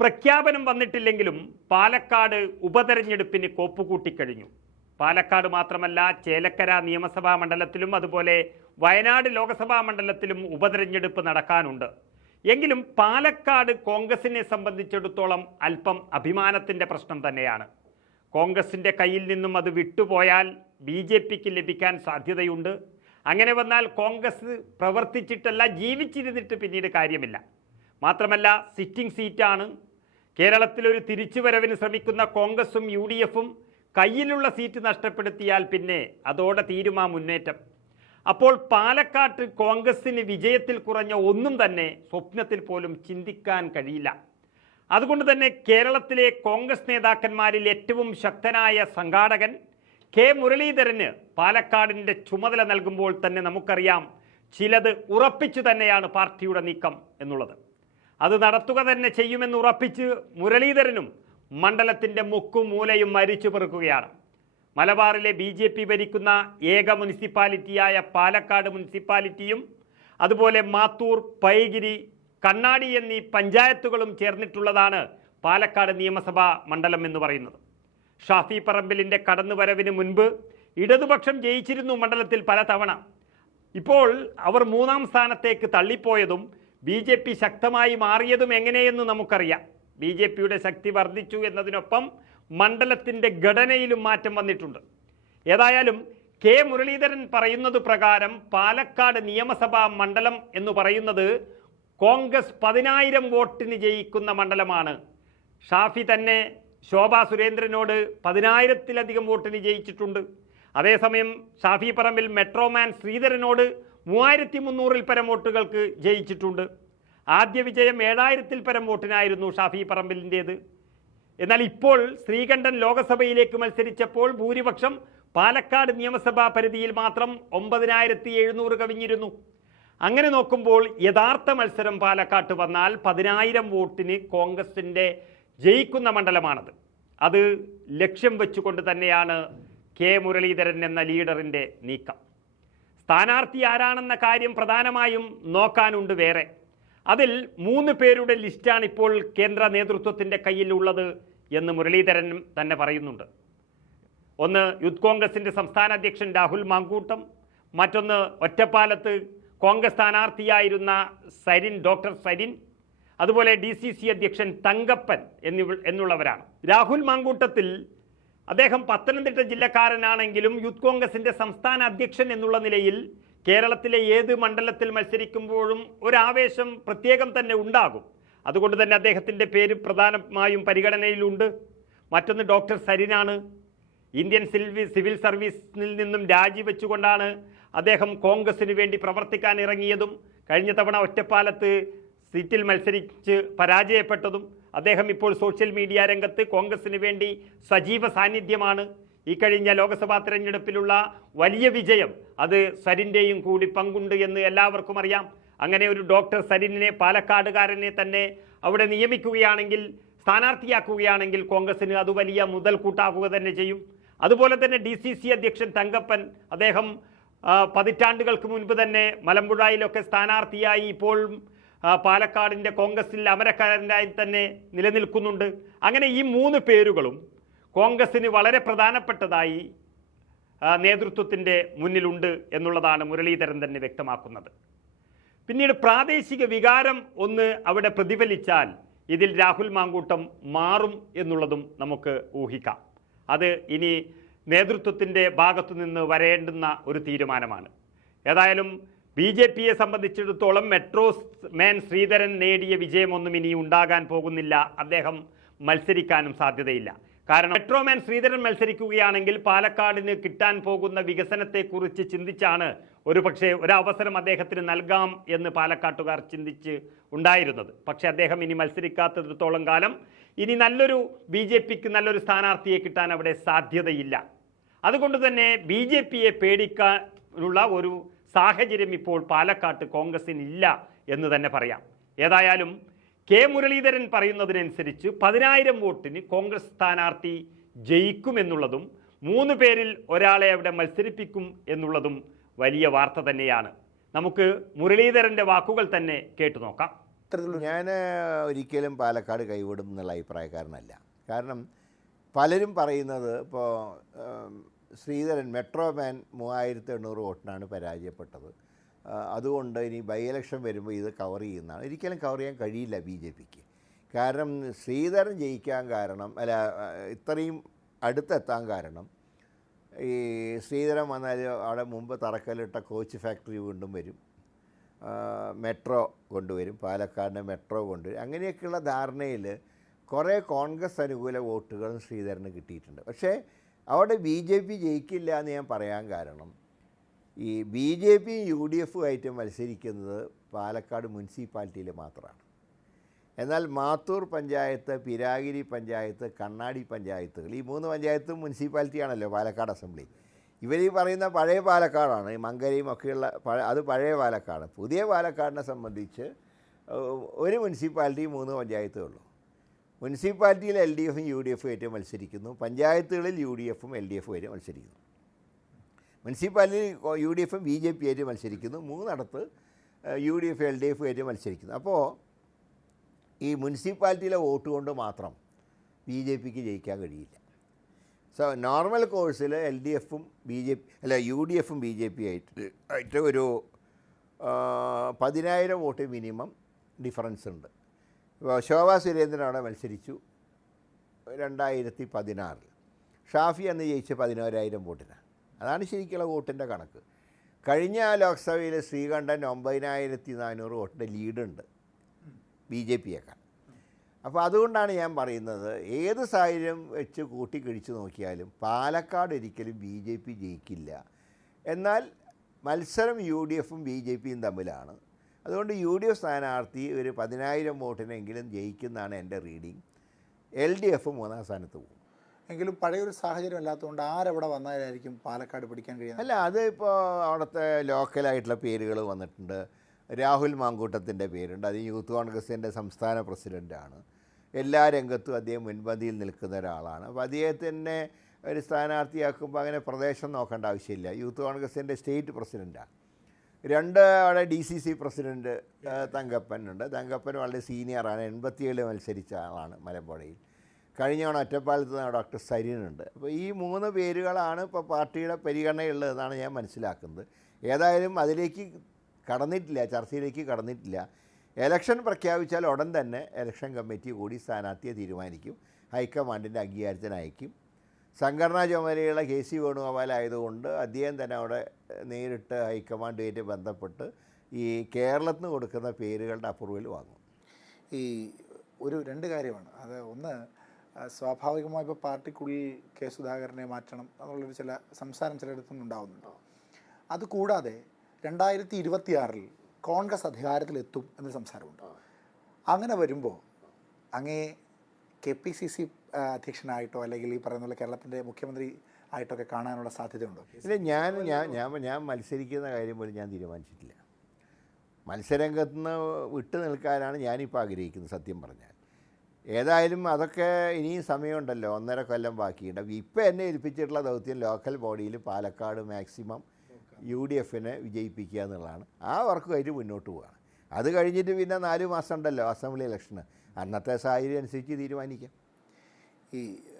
പ്രഖ്യാപനം വന്നിട്ടില്ലെങ്കിലും പാലക്കാട് ഉപതെരഞ്ഞെടുപ്പിന് കോപ്പുകൂട്ടിക്കഴിഞ്ഞു പാലക്കാട് മാത്രമല്ല ചേലക്കര നിയമസഭാ മണ്ഡലത്തിലും അതുപോലെ വയനാട് ലോക്സഭാ മണ്ഡലത്തിലും ഉപതെരഞ്ഞെടുപ്പ് നടക്കാനുണ്ട്. എങ്കിലും പാലക്കാട് കോൺഗ്രസിനെ സംബന്ധിച്ചിടത്തോളം അല്പം അഭിമാനത്തിന്റെ പ്രശ്നം തന്നെയാണ്. കോൺഗ്രസിന്റെ കയ്യിൽ നിന്നും അത് വിട്ടുപോയാൽ ബി ജെ പിക്ക് ലഭിക്കാൻ സാധ്യതയുണ്ട്. അങ്ങനെ വന്നാൽ കോൺഗ്രസ് പ്രവർത്തിച്ചിട്ടല്ല ജീവിച്ചിരുന്നിട്ട് പിന്നീട് കാര്യമില്ല. മാത്രമല്ല സിറ്റിംഗ് സീറ്റാണ് കേരളത്തിലൊരു തിരിച്ചുവരവിന് ശ്രമിക്കുന്ന കോൺഗ്രസും യു ഡി എഫും കയ്യിലുള്ള സീറ്റ് നഷ്ടപ്പെടുത്തിയാൽ പിന്നെ അതോടെ തീരുമാ മുന്നേറ്റം. അപ്പോൾ പാലക്കാട്ട് കോൺഗ്രസിന് വിജയത്തിൽ കുറഞ്ഞ ഒന്നും തന്നെ സ്വപ്നത്തിൽ പോലും ചിന്തിക്കാൻ കഴിയില്ല. അതുകൊണ്ട് തന്നെ കേരളത്തിലെ കോൺഗ്രസ് നേതാക്കന്മാരിൽ ഏറ്റവും ശക്തനായ സംഘാടകൻ കെ മുരളീധരന് പാലക്കാടിന്റെ ചുമതല നൽകുമ്പോൾ തന്നെ നമുക്കറിയാം ചിലത് ഉറപ്പിച്ചു തന്നെയാണ് പാർട്ടിയുടെ നീക്കം എന്നുള്ളത്. അത് നടത്തുക തന്നെ ചെയ്യുമെന്ന് ഉറപ്പിച്ച് മുരളീധരനും മണ്ഡലത്തിന്റെ മുക്കും മൂലയും മരിച്ചു പെറുക്കുകയാണ്. മലബാറിലെ ബി ജെ പി ഭരിക്കുന്ന ഏക മുനിസിപ്പാലിറ്റിയായ പാലക്കാട് മുനിസിപ്പാലിറ്റിയും അതുപോലെ മാത്തൂർ പൈഗിരി കണ്ണാടി എന്നീ പഞ്ചായത്തുകളും ചേർന്നിട്ടുള്ളതാണ് പാലക്കാട് നിയമസഭാ മണ്ഡലം എന്ന് പറയുന്നത്. ഷാഫി പറമ്പിലിന്റെ കടന്നുവരവിന് മുൻപ് ഇടതുപക്ഷം ജയിച്ചിരുന്നു മണ്ഡലത്തിൽ പലതവണ. ഇപ്പോൾ അവർ മൂന്നാം സ്ഥാനത്തേക്ക് തള്ളിപ്പോയതും ബി ജെ പി ശക്തമായി മാറിയതും എങ്ങനെയെന്ന് നമുക്കറിയാം. ബി ജെ പിയുടെ ശക്തി വർദ്ധിച്ചു എന്നതിനൊപ്പം മണ്ഡലത്തിന്റെ ഘടനയിലും മാറ്റം വന്നിട്ടുണ്ട്. ഏതായാലും കെ മുരളീധരൻ പറയുന്നത് പ്രകാരം പാലക്കാട് നിയമസഭാ മണ്ഡലം എന്ന് പറയുന്നത് കോൺഗ്രസ് പതിനായിരം വോട്ടിന് ജയിക്കുന്ന മണ്ഡലമാണ്. ഷാഫി തന്നെ ശോഭാ സുരേന്ദ്രനോട് പതിനായിരത്തിലധികം വോട്ടിന് ജയിച്ചിട്ടുണ്ട്. അതേസമയം ഷാഫി പറമ്പിൽ മെട്രോമാൻ ശ്രീധരനോട് മൂവായിരത്തി മുന്നൂറിൽ പരം വോട്ടുകൾക്ക് ജയിച്ചിട്ടുണ്ട്. ആദ്യ വിജയം ഏഴായിരത്തിൽ പരം വോട്ടിനായിരുന്നു ഷാഫി പറമ്പിലിന്റേത്. എന്നാൽ ഇപ്പോൾ ശ്രീകണ്ഠൻ ലോകസഭയിലേക്ക് മത്സരിച്ചപ്പോൾ ഭൂരിപക്ഷം പാലക്കാട് നിയമസഭാ പരിധിയിൽ മാത്രം ഒമ്പതിനായിരത്തി എഴുന്നൂറ് കവിഞ്ഞിരുന്നു. അങ്ങനെ നോക്കുമ്പോൾ യഥാർത്ഥ മത്സരം പാലക്കാട്ട് വന്നാൽ പതിനായിരം വോട്ടിന് കോൺഗ്രസിന്റെ ജയിക്കുന്ന മണ്ഡലമാണത്. അത് ലക്ഷ്യം വെച്ചുകൊണ്ട് തന്നെയാണ് കെ മുരളീധരൻ എന്ന ലീഡറിന്റെ നീക്കം. സ്ഥാനാർത്ഥി ആരാണെന്ന കാര്യം പ്രധാനമായും നോക്കാനുണ്ട് വേറെ. അതിൽ മൂന്ന് പേരുടെ ലിസ്റ്റാണ് ഇപ്പോൾ കേന്ദ്ര നേതൃത്വത്തിന്റെ കയ്യിലുള്ളത് എന്ന് മുരളീധരൻ തന്നെ പറയുന്നുണ്ട്. ഒന്ന് യൂത്ത് കോൺഗ്രസിന്റെ സംസ്ഥാന അധ്യക്ഷൻ രാഹുൽ മാങ്കൂട്ടം മറ്റൊന്ന് ഒറ്റപ്പാലത്ത് കോൺഗ്രസ് സ്ഥാനാർത്ഥിയായിരുന്ന സരിൻ ഡോക്ടർ സരിൻ അതുപോലെ ഡി സി സി അധ്യക്ഷൻ തങ്കപ്പൻ എന്നിവ എന്നുള്ളവരാണ്. രാഹുൽ മാങ്കൂട്ടത്തിൽ അദ്ദേഹം പത്തനംതിട്ട ജില്ലക്കാരനാണെങ്കിലും യൂത്ത് കോൺഗ്രസിന്റെ സംസ്ഥാന അധ്യക്ഷൻ എന്നുള്ള നിലയിൽ കേരളത്തിലെ ഏത് മണ്ഡലത്തിൽ മത്സരിക്കുമ്പോഴും ഒരാവേശം പ്രത്യേകം തന്നെ ഉണ്ടാകും. അതുകൊണ്ട് തന്നെ അദ്ദേഹത്തിന്റെ പേര് പ്രധാനമായും പരിഗണനയിലുണ്ട്. മറ്റൊന്ന് ഡോക്ടർ സരിനാണ്. ഇന്ത്യൻ സിവിൽ സർവീസിൽ നിന്നും രാജിവെച്ചുകൊണ്ടാണ് അദ്ദേഹം കോൺഗ്രസിന് വേണ്ടി പ്രവർത്തിക്കാൻ ഇറങ്ങിയതും കഴിഞ്ഞ തവണ ഒറ്റപ്പാലത്ത് സീറ്റിൽ മത്സരിച്ച് പരാജയപ്പെട്ടതും. അദ്ദേഹം ഇപ്പോൾ സോഷ്യൽ മീഡിയ രംഗത്ത് കോൺഗ്രസിന് വേണ്ടി സജീവ സാന്നിധ്യമാണ്. ഈ കഴിഞ്ഞ ലോക്സഭാ തെരഞ്ഞെടുപ്പിലുള്ള വലിയ വിജയം അത് സരിന്റെയും കൂടി പങ്കുണ്ട് എന്ന് എല്ലാവർക്കും അറിയാം. അങ്ങനെ ഒരു ഡോക്ടർ സരിനെ പാലക്കാടുകാരനെ തന്നെ അവിടെ നിയമിക്കുകയാണെങ്കിൽ സ്ഥാനാർത്ഥിയാക്കുകയാണെങ്കിൽ കോൺഗ്രസിന് അത് വലിയ മുതൽക്കൂട്ടാക്കുക തന്നെ ചെയ്യും. അതുപോലെ തന്നെ ഡി സി സി അധ്യക്ഷൻ തങ്കപ്പൻ അദ്ദേഹം പതിറ്റാണ്ടുകൾക്ക് മുൻപ് തന്നെ മലമ്പുഴയിലൊക്കെ സ്ഥാനാർത്ഥിയായി ഇപ്പോൾ പാലക്കാടിന്റെ കോൺഗ്രസിൽ അമരക്കാരനായി തന്നെ നിലനിൽക്കുന്നുണ്ട്. അങ്ങനെ ഈ മൂന്ന് പേരുകളും കോൺഗ്രസ്സിന് വളരെ പ്രധാനപ്പെട്ടതായി നേതൃത്വത്തിന്റെ മുന്നിലുണ്ട് എന്നുള്ളതാണ് മുരളീധരൻ തന്നെ വ്യക്തമാക്കുന്നത്. പിന്നീട് പ്രാദേശിക വികാരം ഒന്ന് അവിടെ പ്രതിഫലിച്ചാൽ ഇതിൽ രാഹുൽ മാങ്കൂട്ടം മാറും എന്നുള്ളതും നമുക്ക് ഊഹിക്കാം. അത് ഇനി നേതൃത്വത്തിന്റെ ഭാഗത്തു നിന്ന് വരേണ്ടുന്ന ഒരു തീരുമാനമാണ്. ഏതായാലും ബി ജെ പിയെ സംബന്ധിച്ചിടത്തോളം മെട്രോ മാൻ ശ്രീധരൻ നേടിയ വിജയമൊന്നും ഇനി ഉണ്ടാകാൻ പോകുന്നില്ല. അദ്ദേഹം മത്സരിക്കാനും സാധ്യതയില്ല. കാരണം മെട്രോമാൻ ശ്രീധരൻ മത്സരിക്കുകയാണെങ്കിൽ പാലക്കാടിന് കിട്ടാൻ പോകുന്ന വികസനത്തെക്കുറിച്ച് ചിന്തിച്ചാണ് ഒരു പക്ഷേ ഒരവസരം അദ്ദേഹത്തിന് നൽകാം എന്ന് പാലക്കാട്ടുകാർ ചിന്തിച്ച് ഉണ്ടായിരുന്നത്. പക്ഷേ അദ്ദേഹം ഇനി മത്സരിക്കാത്തിടത്തോളം കാലം ഇനി നല്ലൊരു ബി ജെ പിക്ക് നല്ലൊരു സ്ഥാനാർത്ഥിയെ കിട്ടാൻ അവിടെ സാധ്യതയില്ല. അതുകൊണ്ട് തന്നെ ബി ജെ പിയെ പേടിക്കാനുള്ള ഒരു സാഹചര്യം ഇപ്പോൾ പാലക്കാട്ട് കോൺഗ്രസിനില്ല എന്ന് തന്നെ പറയാം. ഏതായാലും കെ മുരളീധരൻ പറയുന്നതിനനുസരിച്ച് പതിനായിരം വോട്ടിന് കോൺഗ്രസ് സ്ഥാനാർത്ഥി ജയിക്കുമെന്നുള്ളതും മൂന്ന് പേരിൽ ഒരാളെ അവിടെ മത്സരിപ്പിക്കും എന്നുള്ളതും വലിയ വാർത്ത തന്നെയാണ്. നമുക്ക് മുരളീധരന്റെ വാക്കുകൾ തന്നെ കേട്ടു നോക്കാം. ഇത്തരത്തിലുള്ള ഞാൻ ഒരിക്കലും പാലക്കാട് കൈവിടും എന്നുള്ള അഭിപ്രായക്കാരനല്ല. കാരണം പലരും പറയുന്നത് ഇപ്പോൾ ശ്രീധരൻ മെട്രോമാൻ മൂവായിരത്തി എണ്ണൂറ് വോട്ടിനാണ് പരാജയപ്പെട്ടത്. അതുകൊണ്ട് ഇനി ബൈ ഇലക്ഷൻ വരുമ്പോൾ ഇത് കവർ ചെയ്യുന്നതാണ്. ഒരിക്കലും കവർ ചെയ്യാൻ കഴിയില്ല ബി ജെ പിക്ക്. കാരണം ശ്രീധരൻ ജയിക്കാൻ കാരണം അല്ല ഇത്രയും അടുത്തെത്താൻ കാരണം ഈ ശ്രീധരൻ വന്നാൽ അവിടെ മുമ്പ് തറക്കല്ലിട്ട കോച്ച് ഫാക്ടറി വീണ്ടും വരും. മെട്രോ കൊണ്ടുവരും പാലക്കാടിന്റെ മെട്രോ കൊണ്ടുവരും. അങ്ങനെയൊക്കെയുള്ള ധാരണയിൽ കുറേ കോൺഗ്രസ് അനുകൂല വോട്ടുകളും ശ്രീധരന് കിട്ടിയിട്ടുണ്ട്. പക്ഷേ അവിടെ ബി ജെ പി ജയിക്കില്ല എന്ന് ഞാൻ പറയാൻ കാരണം ഈ B J P U D എഫും ആയിട്ട് മത്സരിക്കുന്നത് പാലക്കാട് മുനിസിപ്പാലിറ്റിയിൽ മാത്രമാണ്. എന്നാൽ മാത്തൂർ പഞ്ചായത്ത് പിരാഗിരി പഞ്ചായത്ത് കണ്ണാടി പഞ്ചായത്തുകൾ ഈ മൂന്ന് പഞ്ചായത്തും മുനിസിപ്പാലിറ്റിയാണല്ലോ പാലക്കാട് അസംബ്ലി. ഇവർ ഈ പറയുന്ന പഴയ പാലക്കാടാണ് ഈ മങ്കരയും ഒക്കെയുള്ള അത് പഴയ പാലക്കാട്. പുതിയ പാലക്കാടിനെ സംബന്ധിച്ച് ഒരു മുനിസിപ്പാലിറ്റി മൂന്ന് പഞ്ചായത്തേ മുനിസിപ്പാലിറ്റിയിൽ എൽ ഡി എഫും യു ഡി എഫും ആയിട്ട് മത്സരിക്കുന്നു. പഞ്ചായത്തുകളിൽ യു ഡി എഫും എൽ ഡി എഫും ആയിട്ട് മത്സരിക്കുന്നു. മുനിസിപ്പാലിറ്റിയിൽ യു ഡി എഫും ബി ജെ പി ആയിട്ട് മത്സരിക്കുന്നു. മൂന്നിടത്ത് U D F L D F ആയിട്ട് മത്സരിക്കുന്നു. അപ്പോൾ ഈ മുനിസിപ്പാലിറ്റിയിലെ വോട്ട് കൊണ്ട് മാത്രം ബി ജെ പിക്ക് ജയിക്കാൻ കഴിയില്ല. സോ നോർമൽ കോഴ്സിൽ എൽ ഡി എഫും ബി ജെ പി അല്ല യു ഡി എഫും ബി ജെ പി ആയിട്ട് ആയിട്ട് ഒരു പതിനായിരം വോട്ട് മിനിമം ഡിഫറൻസ് ഉണ്ട്. ശോഭാ സുരേന്ദ്രൻ അവിടെ മത്സരിച്ചു രണ്ടായിരത്തി പതിനാറിൽ ഷാഫി അന്ന് ജയിച്ച പതിനോരായിരം വോട്ടിനാണ്. അതാണ് ശരിക്കുള്ള വോട്ടിന്റെ കണക്ക്. കഴിഞ്ഞ ലോക്സഭയിൽ ശ്രീകണ്ഠൻ ഒമ്പതിനായിരത്തി നാനൂറ് വോട്ടിന്റെ ലീഡുണ്ട് ബി ജെ പിയേക്കാൾ. അപ്പോൾ അതുകൊണ്ടാണ് ഞാൻ പറയുന്നത് ഏത് സാഹചര്യം വെച്ച് കൂട്ടിക്കഴിച്ച് നോക്കിയാലും പാലക്കാട് ഒരിക്കലും ബി ജെ പി ജയിക്കില്ല. എന്നാൽ മത്സരം യു ഡി എഫും ബി ജെ പിയും തമ്മിലാണ്. അതുകൊണ്ട് യു ഡി എഫ് സ്ഥാനാർത്ഥി ഒരു പതിനായിരം വോട്ടിനെങ്കിലും ജയിക്കുന്നതാണ് എന്റെ റീഡിങ്. എൽ ഡി എഫ് മൂന്നാം സ്ഥാനത്ത് പോകും. എങ്കിലും പഴയൊരു സാഹചര്യം അല്ലാത്തതുകൊണ്ട് ആരവിടെ വന്നാലായിരിക്കും പാലക്കാട് പിടിക്കാൻ കഴിയുന്നത്? അല്ല അത് ഇപ്പോൾ അവിടുത്തെ ലോക്കലായിട്ടുള്ള പേരുകൾ വന്നിട്ടുണ്ട്. രാഹുൽ മാങ്കൂട്ടത്തിന്റെ പേരുണ്ട്. അത് യൂത്ത് കോൺഗ്രസിന്റെ സംസ്ഥാന പ്രസിഡന്റാണ്. എല്ലാ രംഗത്തും അദ്ദേഹം മുൻപന്തിയിൽ നിൽക്കുന്ന ഒരാളാണ്. അപ്പോൾ അദ്ദേഹത്തിനെ ഒരു സ്ഥാനാർത്ഥിയാക്കുമ്പോൾ അങ്ങനെ പ്രദേശം നോക്കേണ്ട ആവശ്യമില്ല. യൂത്ത് കോൺഗ്രസിന്റെ സ്റ്റേറ്റ് പ്രസിഡന്റാണ്. രണ്ട് അവിടെ D C C president Thankappan ഉണ്ട്. തങ്കപ്പൻ വളരെ സീനിയറാണ് എൺപത്തിയേഴ് മത്സരിച്ച ആളാണ് മലമ്പുഴയിൽ. കഴിഞ്ഞ തവണ ഒറ്റപ്പാലത്ത് ഡോക്ടർ സരീനുണ്ട് അപ്പോൾ ഈ മൂന്ന് പേരുകളാണ് ഇപ്പോൾ പാർട്ടിയുടെ പരിഗണനയുള്ളതെന്നാണ് ഞാൻ മനസ്സിലാക്കുന്നത്. ഏതായാലും അതിലേക്ക് കടന്നിട്ടില്ല ചർച്ചയിലേക്ക് കടന്നിട്ടില്ല. എലക്ഷൻ പ്രഖ്യാപിച്ചാൽ ഉടൻ തന്നെ എലക്ഷൻ കമ്മിറ്റി കൂടി സ്ഥാനാർത്ഥിയെ തീരുമാനിക്കും. ഹൈക്കമാൻഡിന്റെ അംഗീകാരത്തിന് അയക്കും സംഘടനാ ചുമതലയുള്ള കെ സി വേണുഗോപാലായതുകൊണ്ട് അദ്ദേഹം തന്നെ അവിടെ നേരിട്ട് ഹൈക്കമാൻഡുമായിട്ട് ബന്ധപ്പെട്ട് ഈ കേരളത്തിൽ നിന്ന് കൊടുക്കുന്ന പേരുകളുടെ അപ്രൂവൽ വാങ്ങും. ഈ ഒരു രണ്ട് കാര്യമാണ്. അത് ഒന്ന് സ്വാഭാവികമായി ഇപ്പോൾ പാർട്ടിക്കുള്ളിൽ കെ സുധാകരനെ മാറ്റണം എന്നുള്ളൊരു ചില സംസാരം ചിലയിടത്തുനിന്ന് ഉണ്ടാവുന്നുണ്ട്. അതുകൂടാതെ രണ്ടായിരത്തി ഇരുപത്തിയാറിൽ കോൺഗ്രസ് അധികാരത്തിലെത്തും എന്നൊരു സംസാരമുണ്ട്. അങ്ങനെ വരുമ്പോൾ അങ്ങേ കെ പി സി സി അധ്യക്ഷനായിട്ടോ അല്ലെങ്കിൽ ഈ പറയുന്ന പോലെ കേരളത്തിന്റെ മുഖ്യമന്ത്രി ആയിട്ടൊക്കെ കാണാനുള്ള സാധ്യതയുണ്ടോ? ഇല്ല ഞാൻ ഞാൻ ഞാൻ ഞാൻ മത്സരിക്കുന്ന കാര്യം പോലും ഞാൻ തീരുമാനിച്ചിട്ടില്ല. മത്സരരംഗത്ത് നിന്ന് വിട്ടു നിൽക്കാനാണ് ഞാനിപ്പോൾ ആഗ്രഹിക്കുന്നത് സത്യം പറഞ്ഞാൽ. ഏതായാലും അതൊക്കെ ഇനിയും സമയമുണ്ടല്ലോ ഒന്നര കൊല്ലം ബാക്കിയുണ്ട്. ഇപ്പോൾ എന്നെ ഏൽപ്പിച്ചിട്ടുള്ള ദൗത്യം ലോക്കൽ ബോഡിയിൽ പാലക്കാട് മാക്സിമം യു ഡി എഫിനെ വിജയിപ്പിക്കുക എന്നുള്ളതാണ്. ആ വർക്ക് കയറ്റി മുന്നോട്ട് പോവുകയാണ്. അത് കഴിഞ്ഞിട്ട് പിന്നെ നാല് മാസം ഉണ്ടല്ലോ അസംബ്ലി ഇലക്ഷന്. അന്നത്തെ സാഹചര്യം അനുസരിച്ച് തീരുമാനിക്കാം. ഈ